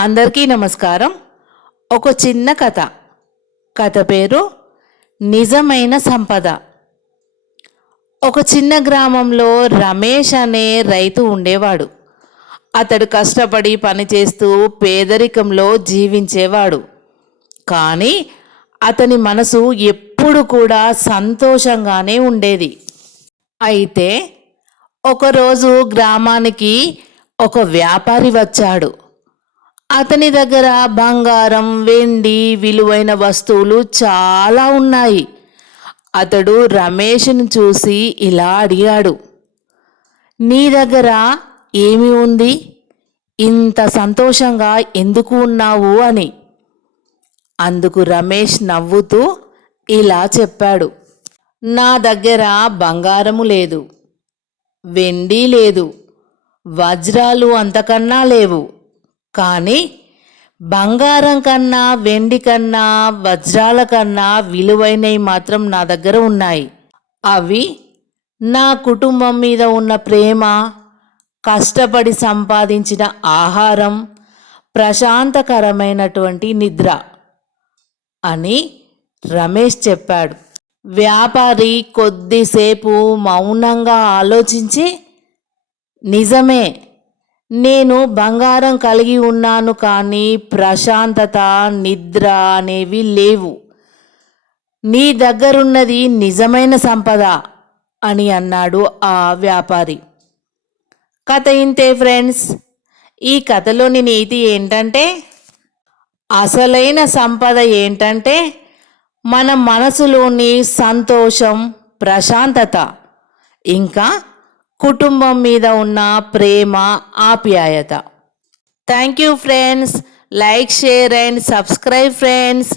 అందరికీ నమస్కారం. ఒక చిన్న కథ. కథ పేరు నిజమైన సంపద. ఒక చిన్న గ్రామంలో రమేష్ అనే రైతు ఉండేవాడు. అతడు కష్టపడి పనిచేస్తూ పేదరికంలో జీవించేవాడు. కానీ అతని మనసు ఎప్పుడు కూడా సంతోషంగానే ఉండేది. అయితే ఒకరోజు గ్రామానికి ఒక వ్యాపారి వచ్చాడు. అతని దగ్గర బంగారం, వెండి, విలువైన వస్తువులు చాలా ఉన్నాయి. అతడు రమేష్ను చూసి ఇలా అడిగాడు, నీ దగ్గర ఏమి ఉంది? ఇంత సంతోషంగా ఎందుకు ఉన్నావు అని. అందుకు రమేష్ నవ్వుతూ ఇలా చెప్పాడు, నా దగ్గర బంగారము లేదు, వెండి లేదు, వజ్రాలు అంతకన్నా లేవు. కానీ బంగారం కన్నా, వెండి కన్నా, వజ్రాల కన్నా విలువైనవి మాత్రం నా దగ్గర ఉన్నాయి. అవి నా కుటుంబం మీద ఉన్న ప్రేమ, కష్టపడి సంపాదించిన ఆహారం, ప్రశాంతకరమైనటువంటి నిద్ర అని రమేష్ చెప్పాడు. వ్యాపారి కొద్దిసేపు మౌనంగా ఆలోచించి, నిజమే, నేను బంగారం కలిగి ఉన్నాను, కానీ ప్రశాంతత, నిద్ర అనేవి లేవు. నీ దగ్గరున్నది నిజమైన సంపద అని అన్నాడు ఆ వ్యాపారి. కథ ఇంతే ఫ్రెండ్స్. ఈ కథలోని నీతి ఏంటంటే, అసలైన సంపద ఏంటంటే మన మనసులోని సంతోషం, ప్రశాంతత, ఇంకా కుటుంబం మీద ఉన్న ప్రేమ, ఆప్యాయత. Thank you friends. Like, share and subscribe friends.